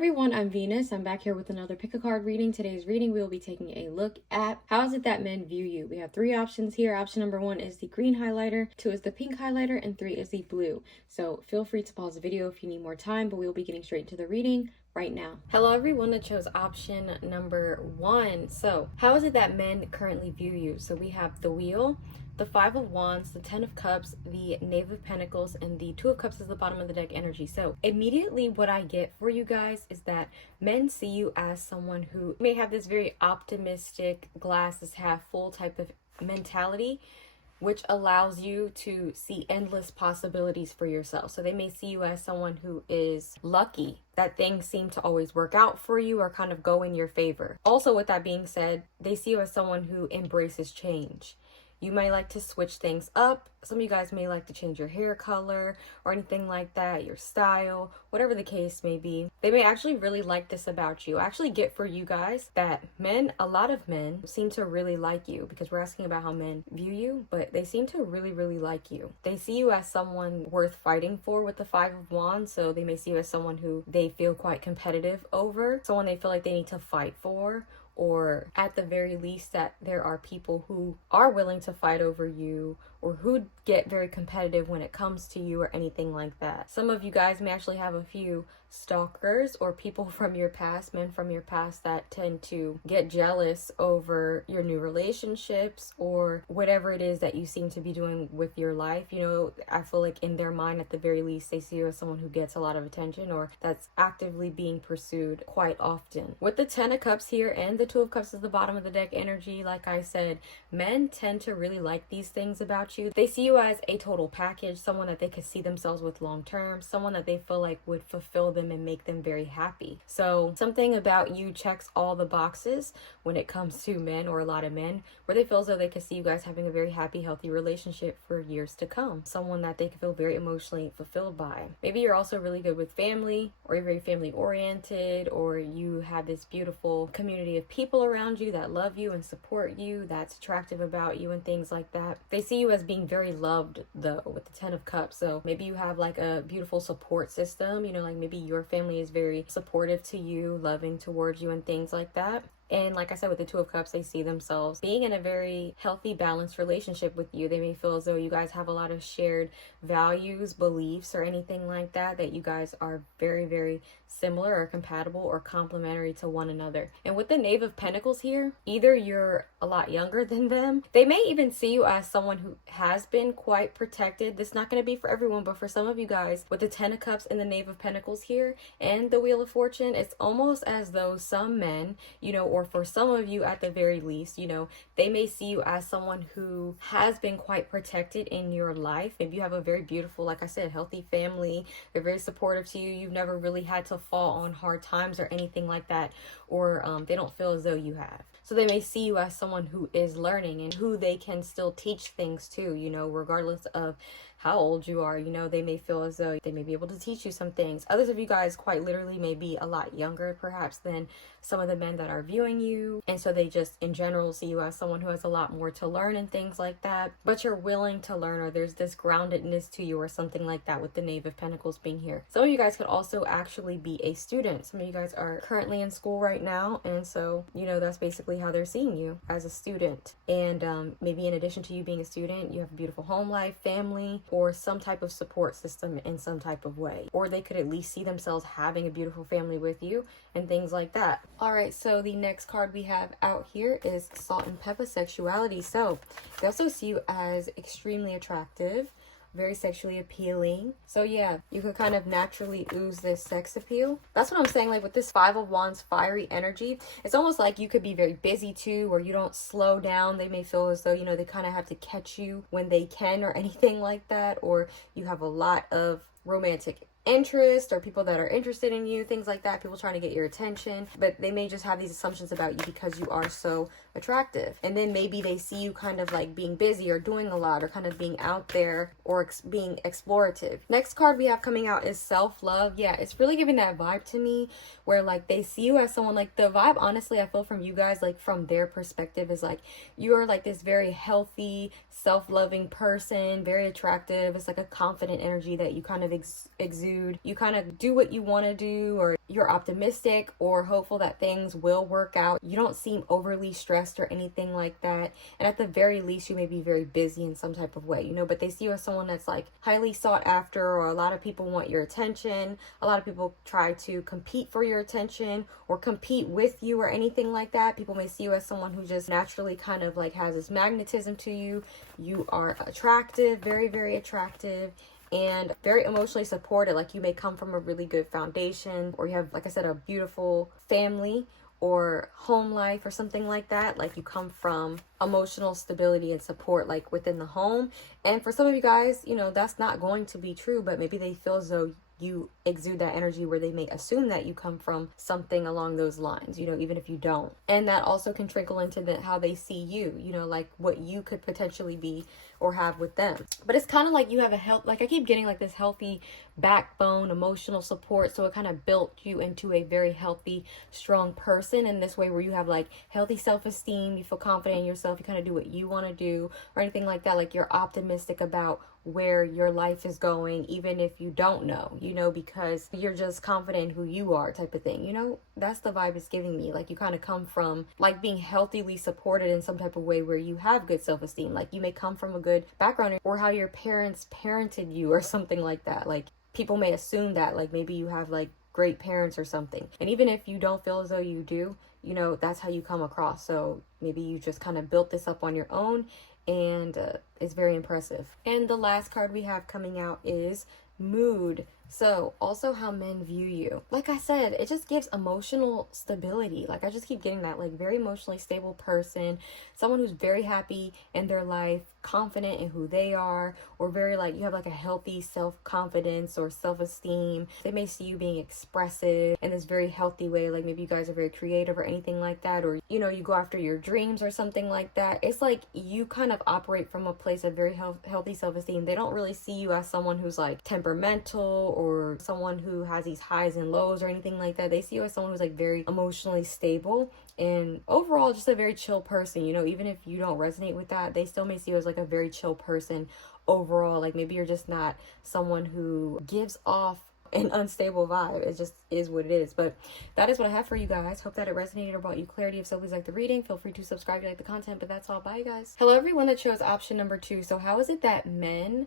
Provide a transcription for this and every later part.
everyone, I'm Venus. I'm back here with another pick a card reading. Today's reading, we will be taking a look at how is it that men view you. We have three options here. Option number 1 is the green highlighter, 2 is the pink highlighter, and 3 is the blue. So feel free to pause the video if you need more time, but we will be getting straight into the reading right now. Hello everyone that chose option number 1. So how is it that men currently view you? So we have the Wheel, the 5 of Wands, the 10 of Cups, the Knave of Pentacles, and the 2 of Cups is the bottom of the deck energy. So immediately what I get for you guys is that men see you as someone who may have this very optimistic, glass is half full type of mentality, which allows you to see endless possibilities for yourself. So they may see you as someone who is lucky, that things seem to always work out for you or kind of go in your favor. Also, with that being said, they see you as someone who embraces change. You may like to switch things up. Some of you guys may like to change your hair color or anything like that, your style, whatever the case may be. They may actually really like this about you. I actually get for you guys that a lot of men seem to really like you, because we're asking about how men view you, but they seem to really like you. They see you as someone worth fighting for with the 5 of Wands. So they may see you as someone who they feel quite competitive over, someone they feel like they need to fight for, or at the very least that there are people who are willing to fight over you or who get very competitive when it comes to you or anything like that. Some of you guys may actually have a few stalkers or people from your past, men from your past, that tend to get jealous over your new relationships or whatever it is that you seem to be doing with your life. You know, I feel like in their mind, at the very least, they see you as someone who gets a lot of attention or that's actively being pursued quite often. With the 10 of Cups here and the 2 of Cups is the bottom of the deck energy, like I said, men tend to really like these things about you. They see you as a total package, someone that they could see themselves with long term, someone that they feel like would fulfill them and make them very happy. So something about you checks all the boxes when it comes to men, or a lot of men, where they feel as though they could see you guys having a very happy, healthy relationship for years to come. Someone that they can feel very emotionally fulfilled by. Maybe you're also really good with family, or you're very family oriented, or you have this beautiful community of people around you that love you and support you, that's attractive about you and things like that. They see you as being very loved though with the 10 of Cups. So maybe you have like a beautiful support system, you know, like maybe your family is very supportive to you, loving towards you and things like that. And like I said, with the 2 of Cups, they see themselves being in a very healthy, balanced relationship with you. They may feel as though you guys have a lot of shared values, beliefs, or anything like that, that you guys are very similar or compatible or complementary to one another. And with the Knave of Pentacles here, either you're a lot younger than them. They may even see you as someone who has been quite protected. This is not going to be for everyone, but for some of you guys, with the 10 of Cups and the Knave of Pentacles here and the Wheel of Fortune, it's almost as though some men, you know, or for some of you at the very least, you know, they may see you as someone who has been quite protected in your life. Maybe you have a very beautiful, like I said, healthy family. They're very supportive to you. You've never really had to fall on hard times or anything like that, or they don't feel as though you have. So they may see you as someone who is learning and who they can still teach things to, you know, regardless of how old you are. You know, they may feel as though they may be able to teach you some things. Others of you guys quite literally may be a lot younger perhaps than some of the men that are viewing you, and so they just in general see you as someone who has a lot more to learn and things like that, but you're willing to learn, or there's this groundedness to you or something like that with the Knave of Pentacles being here. Some of you guys could also actually be a student. Some of you guys are currently in school right now, and so, you know, that's basically how they're seeing you, as a student. And maybe in addition to you being a student, you have a beautiful home life, family, or some type of support system in some type of way. Or they could at least see themselves having a beautiful family with you and things like that. All right, so the next card we have out here is Salt and Pepper Sexuality. So they also see you as extremely attractive, very sexually appealing. So yeah, you could kind of naturally ooze this sex appeal. That's what I'm saying. Like with this 5 of Wands fiery energy, it's almost like you could be very busy too, or you don't slow down. They may feel as though, you know, they kind of have to catch you when they can or anything like that, or you have a lot of romantic interest or people that are interested in you, things like that, people trying to get your attention, but they may just have these assumptions about you because you are so attractive. And then maybe they see you kind of like being busy or doing a lot or kind of being out there or being explorative. Next card we have coming out is self-love. Yeah, it's really giving that vibe to me where like they see you as someone, like the vibe honestly I feel from you guys, like from their perspective, is like you are like this very healthy, self-loving person, very attractive. It's like a confident energy that you kind of exude exude. You kind of do what you want to do, or you're optimistic or hopeful that things will work out. You don't seem overly stressed or anything like that. And at the very least, you may be very busy in some type of way, you know, but they see you as someone that's like highly sought after, or a lot of people want your attention. A lot of people try to compete for your attention or compete with you or anything like that. People may see you as someone who just naturally kind of like has this magnetism to you. You are attractive, very, very attractive, and very emotionally supported. Like you may come from a really good foundation, or you have, like I said, a beautiful family or home life or something like that. Like you come from emotional stability and support, like within the home. And for some of you guys, you know, that's not going to be true, but maybe they feel as though you exude that energy where they may assume that you come from something along those lines, you know, even if you don't. And that also can trickle into how they see you, you know, like what you could potentially be or have with them. But it's kind of like you have a health, like I keep getting like this healthy backbone, emotional support. So it kind of built you into a very healthy, strong person in this way, where you have like healthy self-esteem, you feel confident in yourself, you kind of do what you want to do or anything like that. Like you're optimistic about where your life is going, even if you don't know, you know, because you're just confident in who you are, type of thing, you know. That's the vibe it's giving me. Like you kind of come from like being healthily supported in some type of way where you have good self-esteem. Like you may come from a good background, or how your parents parented you or something like that. Like people may assume that like maybe you have like great parents or something, and even if you don't feel as though you do, you know, that's how you come across. So maybe you just kind of built this up on your own, and it's very impressive. And the last card we have coming out is mood. So also how men view you. Like I said, it just gives emotional stability. Like I just keep getting that, like very emotionally stable person, someone who's very happy in their life, confident in who they are, or very like you have like a healthy self-confidence or self-esteem. They may see you being expressive in this very healthy way. Like maybe you guys are very creative or anything like that, or you know, you go after your dreams or something like that. It's like you kind of operate from a place of very healthy self-esteem. They don't really see you as someone who's like temperamental or someone who has these highs and lows or anything like that. They see you as someone who's like very emotionally stable and overall just a very chill person. You know, even if you don't resonate with that, they still may see you as like a very chill person overall. Like maybe you're just not someone who gives off an unstable vibe. It just is what it is. But that is what I have for you guys. Hope that it resonated or brought you clarity. If so, please like the reading. Feel free to subscribe if you like the content. But that's all. Bye, you guys. Hello, everyone that chose option number 2. So how is it that men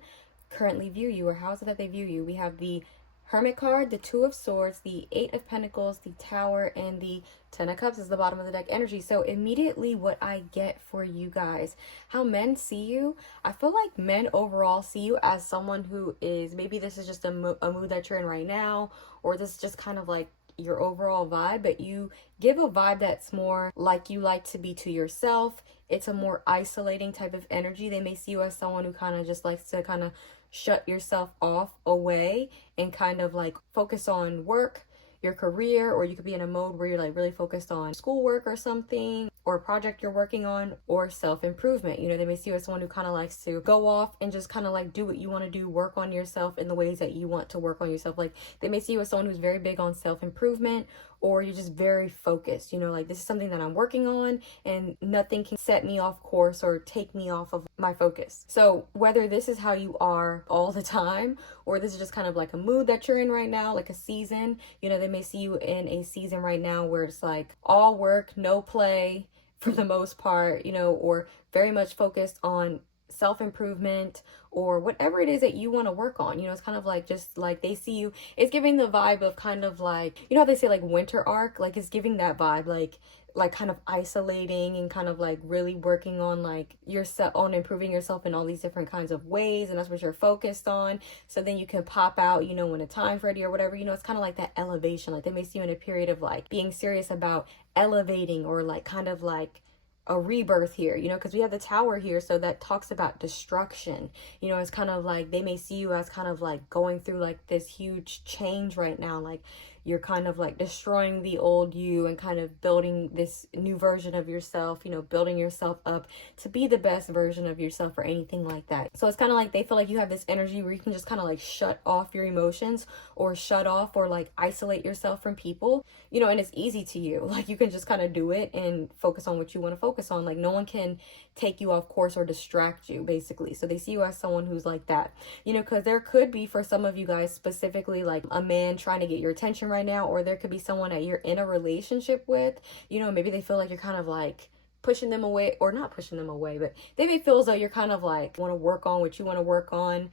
currently view you, or how is it that they view you? We have the Hermit card, the Two of Swords, the Eight of Pentacles, the Tower, and the Ten of Cups is the bottom of the deck energy. So immediately what I get for you guys, how men see you, I feel like men overall see you as someone who is, maybe this is just a mood that you're in right now, or this is just kind of like your overall vibe, but you give a vibe that's more like you like to be to yourself. It's a more isolating type of energy. They may see you as someone who kind of just likes to kind of shut yourself off away and kind of like focus on work, your career, or you could be in a mode where you're like really focused on schoolwork or something, or a project you're working on, or self-improvement. You know, they may see you as someone who kind of likes to go off and just kind of like do what you want to do, work on yourself in the ways that you want to work on yourself. Like they may see you as someone who's very big on self-improvement, or you're just very focused, you know, like this is something that I'm working on and nothing can set me off course or take me off of my focus. So whether this is how you are all the time, or this is just kind of like a mood that you're in right now, like a season, you know, they may see you in a season right now where it's like all work, no play for the most part, you know, or very much focused on self-improvement or whatever it is that you want to work on. You know, it's kind of like just like they see you, it's giving the vibe of kind of like, you know how they say like winter arc, like it's giving that vibe, like kind of isolating and kind of like really working on like yourself, on improving yourself in all these different kinds of ways, and that's what you're focused on. So then you can pop out, you know, when the time's ready or whatever. You know, it's kind of like that elevation. Like they may see you in a period of like being serious about elevating, or like kind of like a rebirth here, you know, because we have the Tower here, so that talks about destruction. You know, it's kind of like they may see you as kind of like going through like this huge change right now, like you're kind of like destroying the old you and kind of building this new version of yourself, you know, building yourself up to be the best version of yourself or anything like that. So it's kind of like they feel like you have this energy where you can just kind of like shut off your emotions or shut off or like isolate yourself from people, you know, and it's easy to you. Like you can just kind of do it and focus on what you want to focus on. Like no one can take you off course or distract you, basically. So they see you as someone who's like that, you know, because there could be, for some of you guys specifically, like a man trying to get your attention right now, or there could be someone that you're in a relationship with, you know, maybe they feel like you're kind of like pushing them away, or not pushing them away, but they may feel as though you're kind of like want to work on what you want to work on,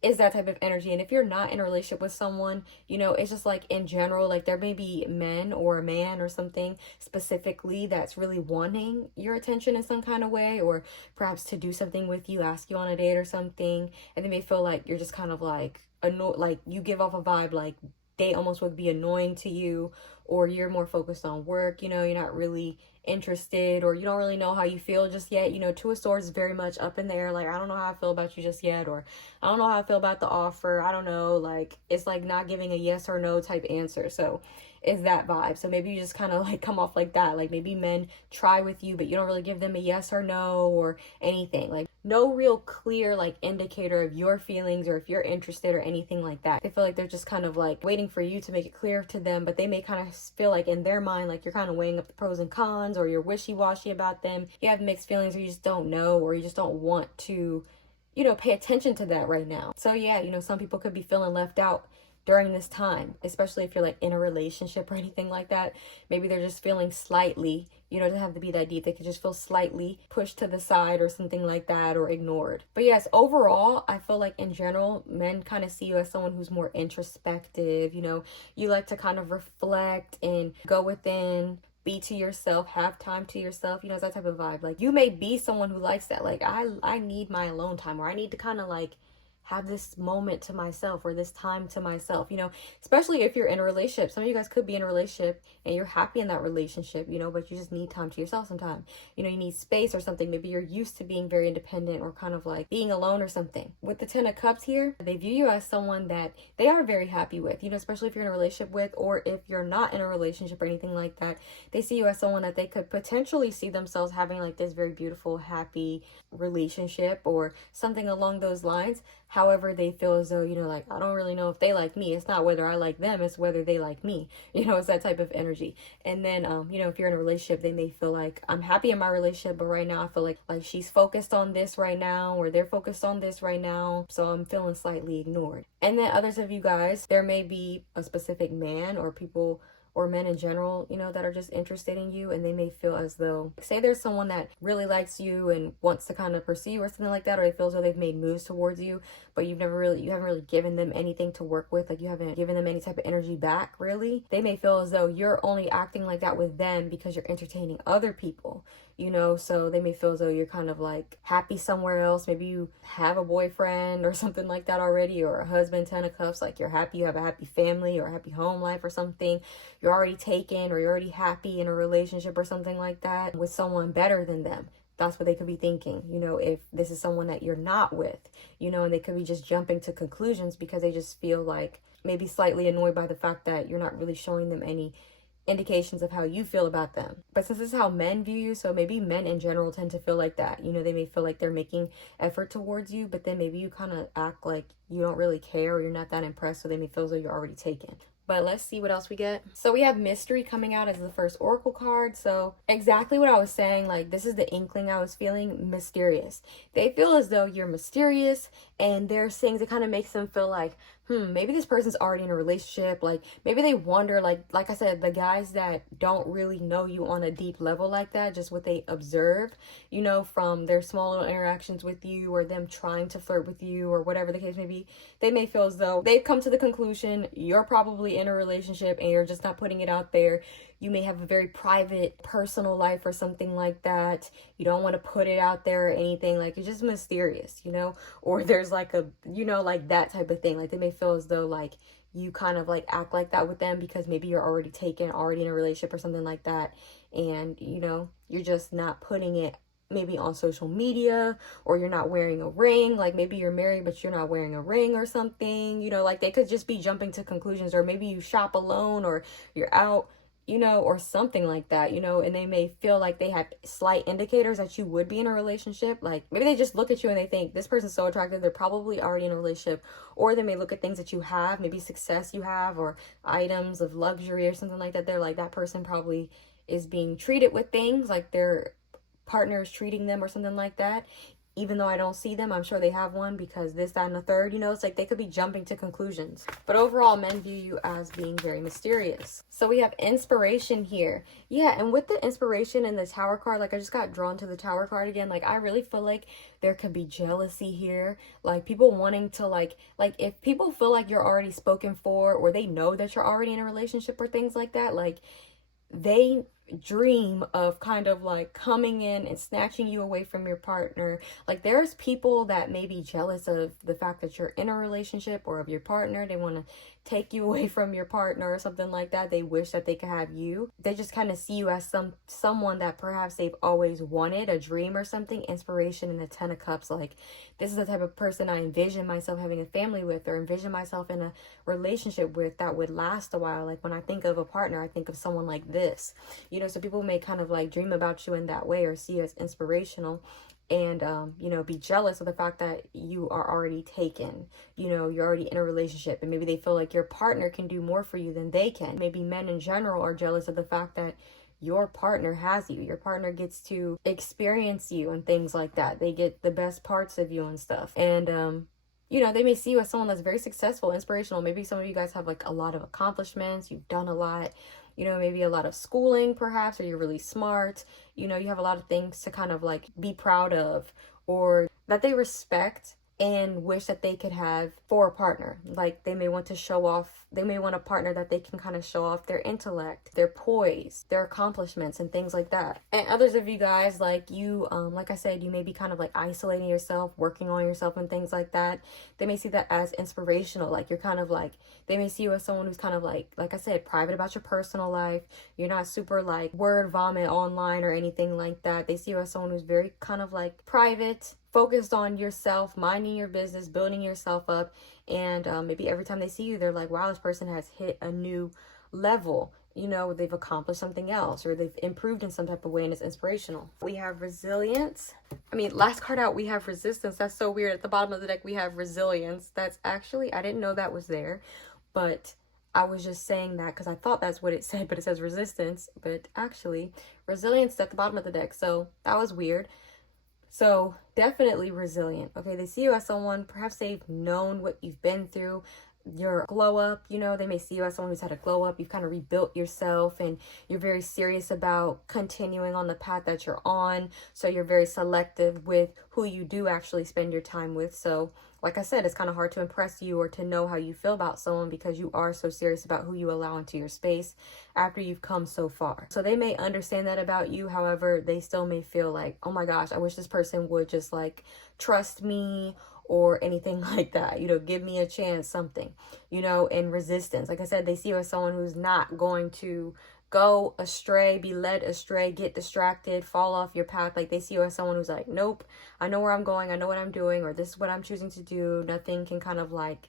is that type of energy. And if you're not in a relationship with someone, you know, it's just like in general, like there may be men or a man or something specifically that's really wanting your attention in some kind of way, or perhaps to do something with you, ask you on a date or something, and they may feel like you're just kind of like annoyed, like you give off a vibe like they almost would be annoying to you, or you're more focused on work, you know, you're not really interested, or you don't really know how you feel just yet. You know, Two of Swords is very much up in the air, like I don't know how I feel about you just yet, or I don't know how I feel about the offer, I don't know, like it's like not giving a yes or no type answer. So it's that vibe. So maybe you just kind of like come off like that, like maybe men try with you but you don't really give them a yes or no or anything, like no real clear like indicator of your feelings or if you're interested or anything like that. They feel like they're just kind of like waiting for you to make it clear to them, but they may kind of feel like in their mind like you're kind of weighing up the pros and cons, or you're wishy-washy about them, you have mixed feelings, or you just don't know, or you just don't want to, you know, pay attention to that right now. So yeah, you know, some people could be feeling left out during this time, especially if you're like in a relationship or anything like that. Maybe they're just feeling slightly, you know, it doesn't have to be that deep, they could just feel slightly pushed to the side or something like that, or ignored. But yes, overall I feel like in general men kind of see you as someone who's more introspective, you know, you like to kind of reflect and go within, be to yourself, have time to yourself, you know, it's that type of vibe. Like you may be someone who likes that, like I need my alone time, or I need to kind of like have this moment to myself, or this time to myself, you know, especially if you're in a relationship. Some of you guys could be in a relationship and you're happy in that relationship, you know, but you just need time to yourself sometime. You know, you need space or something. Maybe you're used to being very independent or kind of like being alone or something. With the Ten of Cups here, they view you as someone that they are very happy with, you know, especially if you're in a relationship with, or if you're not in a relationship or anything like that. They see you as someone that they could potentially see themselves having like this very beautiful, happy relationship or something along those lines. However, they feel as though, you know, like, I don't really know if they like me. It's not whether I like them, it's whether they like me. You know, it's that type of energy. And then, you know, if you're in a relationship, they may feel like, I'm happy in my relationship, but right now I feel like she's focused on this right now, or they're focused on this right now, so I'm feeling slightly ignored. And then others of you guys, there may be a specific man or people or men in general, you know, that are just interested in you, and they may feel as though, say there's someone that really likes you and wants to kind of pursue you or something like that, or they feel as though they've made moves towards you, but you haven't really given them anything to work with, like you haven't given them any type of energy back, really. They may feel as though you're only acting like that with them because you're entertaining other people, you know, so they may feel as though you're kind of like happy somewhere else. Maybe you have a boyfriend or something like that already, or a husband, Ten of Cups, like you're happy, you have a happy family or a happy home life or something. You're already taken, or you're already happy in a relationship or something like that with someone better than them. That's what they could be thinking, you know, if this is someone that you're not with, you know, and they could be just jumping to conclusions because they just feel like maybe slightly annoyed by the fact that you're not really showing them any indications of how you feel about them. But since this is how men view you, so maybe men in general tend to feel like that, you know, they may feel like they're making effort towards you, but then maybe you kind of act like you don't really care, or you're not that impressed, so they may feel as though you're already taken. But let's see what else we get. So we have Mystery coming out as the first oracle card. So exactly what I was saying, like this is the inkling I was feeling, mysterious. They feel as though you're mysterious, and there's things that kind of makes them feel like, maybe this person's already in a relationship. Like maybe they wonder, like I said, the guys that don't really know you on a deep level like that, just what they observe, you know, from their small little interactions with you, or them trying to flirt with you, or whatever the case may be, they may feel as though they've come to the conclusion you're probably in a relationship and you're just not putting it out there. You may have a very private, personal life or something like that. You don't want to put it out there or anything. Like, you're just mysterious, you know? Or there's like a, you know, like that type of thing. Like, they may feel as though like you kind of like act like that with them because maybe you're already taken, already in a relationship or something like that. And, you know, you're just not putting it maybe on social media, or you're not wearing a ring. Like maybe you're married but you're not wearing a ring or something, you know, like they could just be jumping to conclusions. Or maybe you shop alone, or you're out, you know, or something like that, you know, and they may feel like they have slight indicators that you would be in a relationship. Like maybe they just look at you and they think this person's so attractive, they're probably already in a relationship. Or they may look at things that you have, maybe success you have, or items of luxury or something like that. They're like, that person probably is being treated with things like their partner is treating them or something like that. Even though I don't see them, I'm sure they have one, because this, that, and the third, you know, it's like they could be jumping to conclusions. But overall, men view you as being very mysterious. So we have inspiration here. Yeah, and with the inspiration in the Tower card, like I just got drawn to the Tower card again. Like I really feel like there could be jealousy here. Like people wanting to like if people feel like you're already spoken for, or they know that you're already in a relationship or things like that, like they dream of kind of like coming in and snatching you away from your partner. Like there's people that may be jealous of the fact that you're in a relationship or of your partner. They want to take you away from your partner or something like that. They wish that they could have you. They just kind of see you as someone that perhaps they've always wanted, a dream or something. Inspiration in the 10 of Cups, like this is the type of person I envision myself having a family with, or envision myself in a relationship with that would last a while. Like when I think of a partner, I think of someone like this, you know. So people may kind of like dream about you in that way, or see you as inspirational, and you know, be jealous of the fact that you are already taken, you know, you're already in a relationship, and maybe they feel like your partner can do more for you than they can. Maybe men in general are jealous of the fact that your partner has you, your partner gets to experience you and things like that. They get the best parts of you and stuff. And you know, they may see you as someone that's very successful, inspirational. Maybe some of you guys have like a lot of accomplishments, you've done a lot, you know, maybe a lot of schooling perhaps, or you're really smart, you know, you have a lot of things to kind of like be proud of, or that they respect and wish that they could have for a partner. Like they may want to show off, they may want a partner that they can kind of show off their intellect, their poise, their accomplishments, and things like that. And others of you guys, like you, like I said, you may be kind of like isolating yourself, working on yourself and things like that. They may see that as inspirational. Like you're kind of like, they may see you as someone who's kind of like I said, private about your personal life. You're not super like word vomit online or anything like that. They see you as someone who's very kind of like private, focused on yourself, minding your business, building yourself up. And maybe every time they see you, they're like, wow, this person has hit a new level. You know, they've accomplished something else, or they've improved in some type of way, and it's inspirational. We have resilience. I mean, last card out, we have resistance. That's so weird. At the bottom of the deck, we have resilience. That's actually, I didn't know that was there, but I was just saying that because I thought that's what it said, but it says resistance. But actually, resilience is at the bottom of the deck. So that was weird. So definitely resilient. Okay, they see you as someone, perhaps they've known what you've been through, your glow up, you know, they may see you as someone who's had a glow up. You've kind of rebuilt yourself, and you're very serious about continuing on the path that you're on. So you're very selective with who you do actually spend your time with. So like I said, it's kind of hard to impress you or to know how you feel about someone, because you are so serious about who you allow into your space after you've come so far. So they may understand that about you. However, they still may feel like, oh my gosh, I wish this person would just like trust me, or anything like that, you know, give me a chance, something, you know. And resistance, like I said, they see you as someone who's not going to go astray, be led astray, get distracted, fall off your path. Like they see you as someone who's like, nope, I know where I'm going, I know what I'm doing, or this is what I'm choosing to do. Nothing can kind of like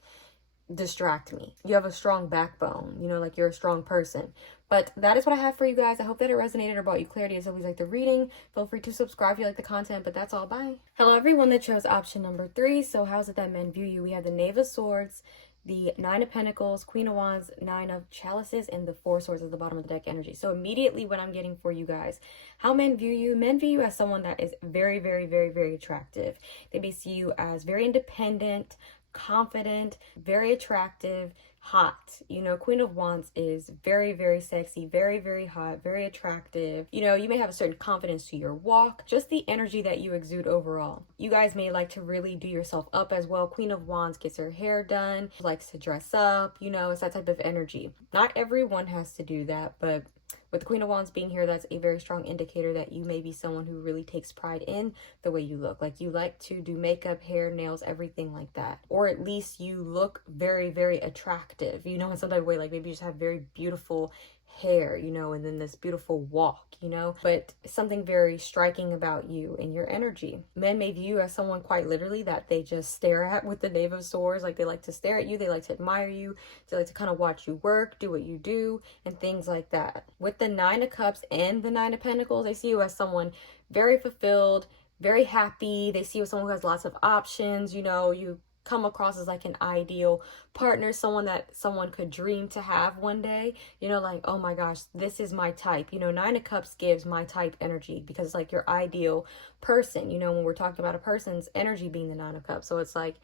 distract me. You have a strong backbone, you know, like you're a strong person. But that is what I have for you guys. I hope that it resonated or brought you clarity. As always, like the reading, feel free to subscribe if you like the content. But that's all. Bye. Hello everyone that chose option number 3. So how is it that men view you? We have the Knave of Swords, the 9 of Pentacles, Queen of Wands, 9 of Chalices, and the 4 Swords at the bottom of the deck energy. So immediately what I'm getting for you guys, how men view you. Men view you as someone that is very, very, very, very attractive. They may see you as very independent, confident, very attractive, hot. You know, Queen of Wands is very, very sexy, very, very hot, very attractive. You know, you may have a certain confidence to your walk, just the energy that you exude overall. You guys may like to really do yourself up as well. Queen of Wands gets her hair done, likes to dress up, you know, it's that type of energy. Not everyone has to do that, but with the Queen of Wands being here, that's a very strong indicator that you may be someone who really takes pride in the way you look. Like you like to do makeup, hair, nails, everything like that. Or at least you look very, very attractive, you know, in some type of way. Like maybe you just have very beautiful hair, you know, and then this beautiful walk, you know, but something very striking about you and your energy. Men may view you as someone quite literally that they just stare at with the Knave of Swords. Like they like to stare at you, they like to admire you, they like to kind of watch you work, do what you do, and things like that. With the Nine of Cups and the Nine of Pentacles, they see you as someone very fulfilled, very happy. They see you as someone who has lots of options, you know, you come across as like an ideal partner, someone that someone could dream to have one day, you know, like, oh my gosh, this is my type. You know, Nine of Cups gives my type energy because it's like your ideal person, you know, when we're talking about a person's energy being the Nine of Cups. So it's like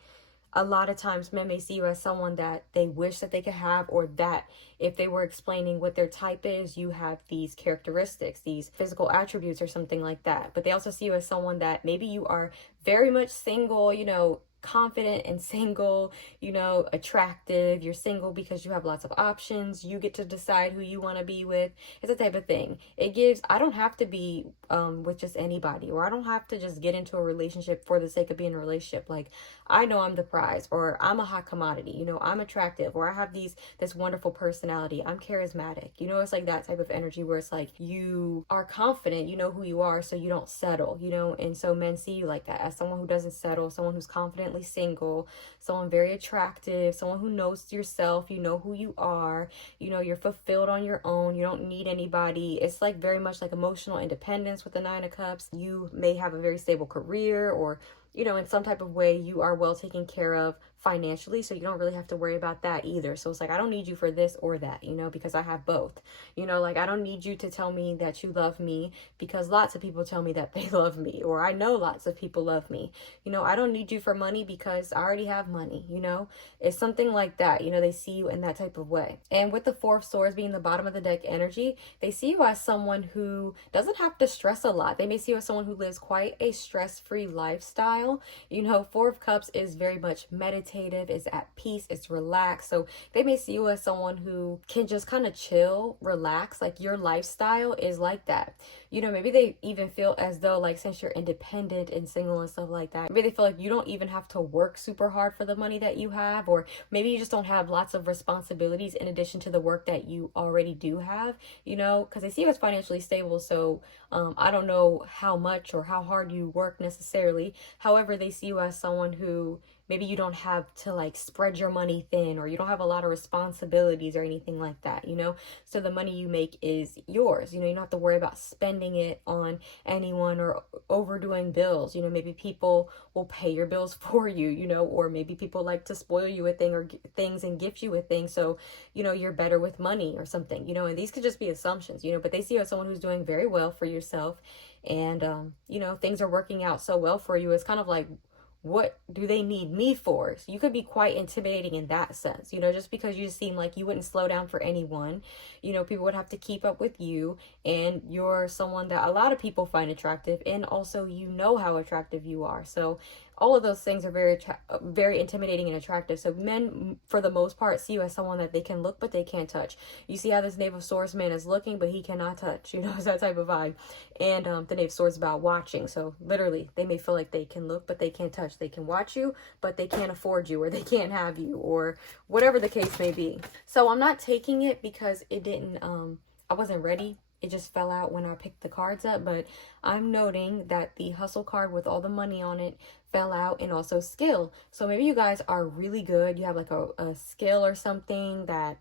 a lot of times men may see you as someone that they wish that they could have, or that if they were explaining what their type is, you have these characteristics, these physical attributes or something like that. But they also see you as someone that maybe you are very much single, you know, confident and single, you know, attractive. You're single because you have lots of options. You get to decide who you want to be with. It's a type of thing. It gives, I don't have to be with just anybody, or I don't have to just get into a relationship for the sake of being in a relationship. Like, I know I'm the prize, or I'm a hot commodity, you know, I'm attractive, or I have this wonderful personality, I'm charismatic, you know. It's like that type of energy where it's like you are confident, you know who you are, so you don't settle, you know. And so men see you like that, as someone who doesn't settle, someone who's confidently single, someone very attractive, someone who knows yourself, you know who you are, you know, you're fulfilled on your own, you don't need anybody. It's like very much like emotional independence with the Nine of Cups. You may have a very stable career, or you know, in some type of way you are well taken care of financially, so you don't really have to worry about that either. So it's like, I don't need you for this or that, you know, because I have both. You know, like, I don't need you to tell me that you love me, because lots of people tell me that they love me, or I know lots of people love me. You know, I don't need you for money because I already have money, you know. It's something like that, you know. They see you in that type of way. And with the Four of Swords being the bottom of the deck energy, they see you as someone who doesn't have to stress a lot. They may see you as someone who lives quite a stress-free lifestyle. You know, Four of Cups is very much meditative, it's at peace, it's relaxed. So they may see you as someone who can just kind of chill, relax. Like, your lifestyle is like that. You know, maybe they even feel as though, like, since you're independent and single and stuff like that, maybe they feel like you don't even have to work super hard for the money that you have, or maybe you just don't have lots of responsibilities in addition to the work that you already do have, you know, because they see you as financially stable. So I don't know how much or how hard you work necessarily. However, they see you as someone who maybe you don't have to like spread your money thin, or you don't have a lot of responsibilities or anything like that, you know. So the money you make is yours, you know. You don't have to worry about spending it on anyone or overdoing bills. You know, maybe people will pay your bills for you, you know, or maybe people like to spoil you with things and gift you with things, so you know you're better with money or something, you know. And these could just be assumptions, you know, but they see you as someone who's doing very well for yourself, and you know, things are working out so well for you. It's kind of like, what do they need me for? So you could be quite intimidating in that sense, you know, just because you seem like you wouldn't slow down for anyone. You know, people would have to keep up with you, and you're someone that a lot of people find attractive, and also you know how attractive you are. So all of those things are very intimidating and attractive. So men, for the most part, see you as someone that they can look but they can't touch. You see how this Knave of Swords man is looking, but he cannot touch. You know, it's that type of vibe. And the Knave of Swords is about watching. So literally, they may feel like they can look but they can't touch. They can watch you, but they can't afford you, or they can't have you, or whatever the case may be. So I'm not taking it because it didn't, I wasn't ready. It just fell out when I picked the cards up, but I'm noting that the hustle card with all the money on it fell out, and also skill. So maybe you guys are really good. You have like a skill or something that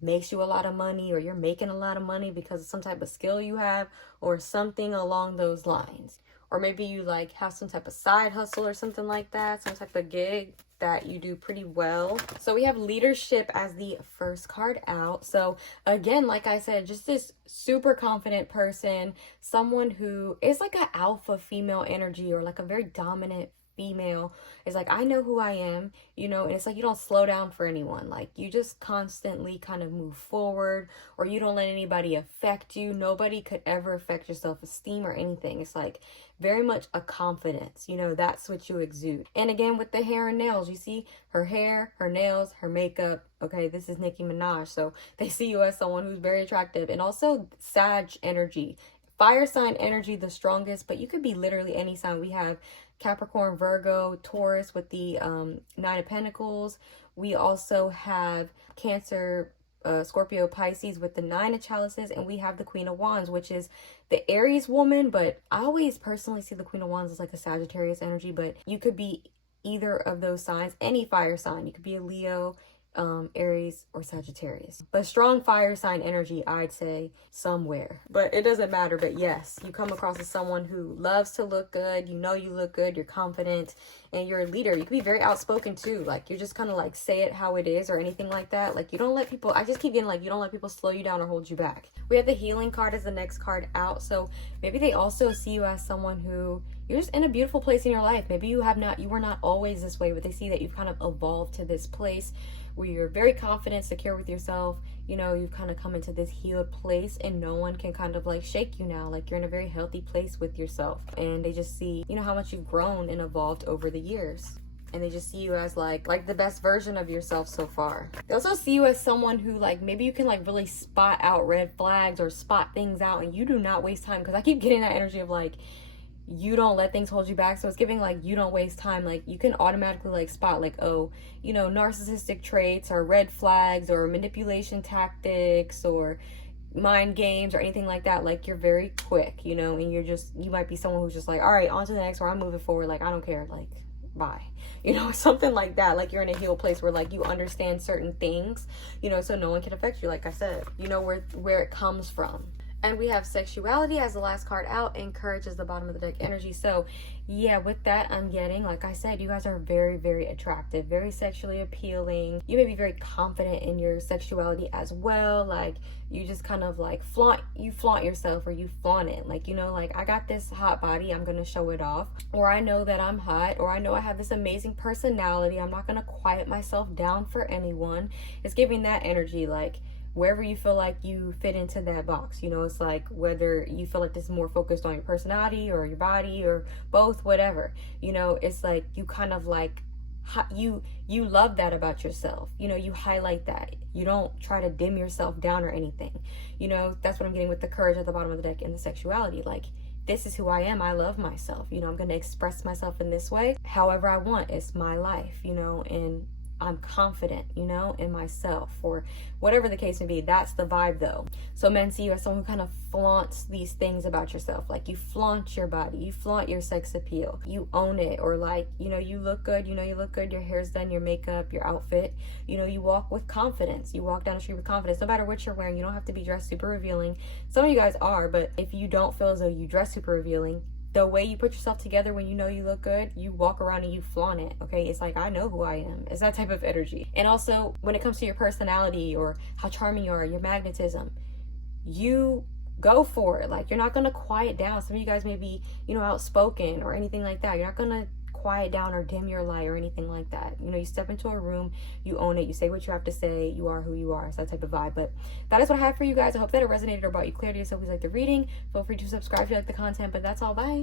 makes you a lot of money, or you're making a lot of money because of some type of skill you have, or something along those lines. Or maybe you like have some type of side hustle or something like that, some type of gig that you do pretty well. So we have leadership as the first card out. So again, like I said, just this super confident person, someone who is like an alpha female energy, or like a very dominant female. Is like, I know who I am, you know. And it's like, you don't slow down for anyone. Like, you just constantly kind of move forward, or you don't let anybody affect you. Nobody could ever affect your self-esteem or anything. It's like very much a confidence, you know. That's what you exude. And again, with the hair and nails, you see her hair, her nails, her makeup. Okay, this is Nicki Minaj, so they see you as someone who's very attractive. And also Sag energy, fire sign energy, the strongest, but you could be literally any sign. We have Capricorn, Virgo, Taurus with the Nine of Pentacles. We also have Cancer, Scorpio, Pisces with the 9 of chalices, and we have the Queen of Wands, which is the Aries woman, but I always personally see the Queen of Wands as like a Sagittarius energy, but you could be either of those signs, any fire sign. You could be a Leo, Aries, or Sagittarius, but strong fire sign energy, I'd say, somewhere, but it doesn't matter. But yes, you come across as someone who loves to look good. You know, you look good, you're confident, and you're a leader. You can be very outspoken too, like you're just kind of like say it how it is or anything like that. Like you don't let people, I just keep getting like, you don't let people slow you down or hold you back. We have the healing card as the next card out, so maybe they also see you as someone who you're just in a beautiful place in your life. Maybe you were not always this way, but they see that you've kind of evolved to this place where you're very confident, secure with yourself. You know, you've kind of come into this healed place and no one can kind of like shake you now. Like you're in a very healthy place with yourself, and they just see, you know, how much you've grown and evolved over the years. And they just see you as like the best version of yourself so far. They also see you as someone who like, maybe you can like really spot out red flags or spot things out, and you do not waste time. Because I keep getting that energy of like, you don't let things hold you back. So it's giving like you don't waste time. Like you can automatically like spot like, oh, you know, narcissistic traits or red flags or manipulation tactics or mind games or anything like that. Like you're very quick, you know, and you might be someone who's just like, all right, on to the next, or I'm moving forward, like I don't care, like bye, you know, something like that. Like you're in a healed place where like you understand certain things, you know, so no one can affect you. Like I said, you know where it comes from. And we have sexuality as the last card out, and courage is the bottom of the deck energy. So yeah, with that, I'm getting, like I said, you guys are very, very attractive, very sexually appealing. You may be very confident in your sexuality as well. Like you just kind of like flaunt yourself, or you flaunt it. Like, you know, like I got this hot body, I'm going to show it off. Or I know that I'm hot, or I know I have this amazing personality. I'm not going to quiet myself down for anyone. It's giving that energy, like wherever you feel like you fit into that box. You know, it's like whether you feel like this is more focused on your personality or your body or both, whatever, you know, it's like you kind of like you love that about yourself. You know, you highlight that. You don't try to dim yourself down or anything. You know, that's what I'm getting with the courage at the bottom of the deck and the sexuality. Like, this is who I am. I love myself. You know, I'm going to express myself in this way however I want. It's my life, you know, and I'm confident, you know, in myself, or whatever the case may be. That's the vibe though. So men see you as someone who kind of flaunts these things about yourself. Like you flaunt your body, you flaunt your sex appeal, you own it. Or like, you know, you look good, you know, you look good, your hair's done, your makeup, your outfit, you know, you walk with confidence. You walk down the street with confidence, no matter what you're wearing. You don't have to be dressed super revealing. Some of you guys are, but if you don't feel as though you dress super revealing, the way you put yourself together when you know you look good, you walk around and you flaunt it, okay? It's like, I know who I am. It's that type of energy. And also, when it comes to your personality or how charming you are, your magnetism, you go for it. Like, you're not going to quiet down. Some of you guys may be, you know, outspoken or anything like that. You're not going to quiet down or dim your light or anything like that. You know, you step into a room, you own it, you say what you have to say, you are who you are. It's that type of vibe. But that is what I have for you guys. I hope that it resonated or brought you clarity. So if you like the reading, feel free to subscribe if you like the content. But that's all. Bye.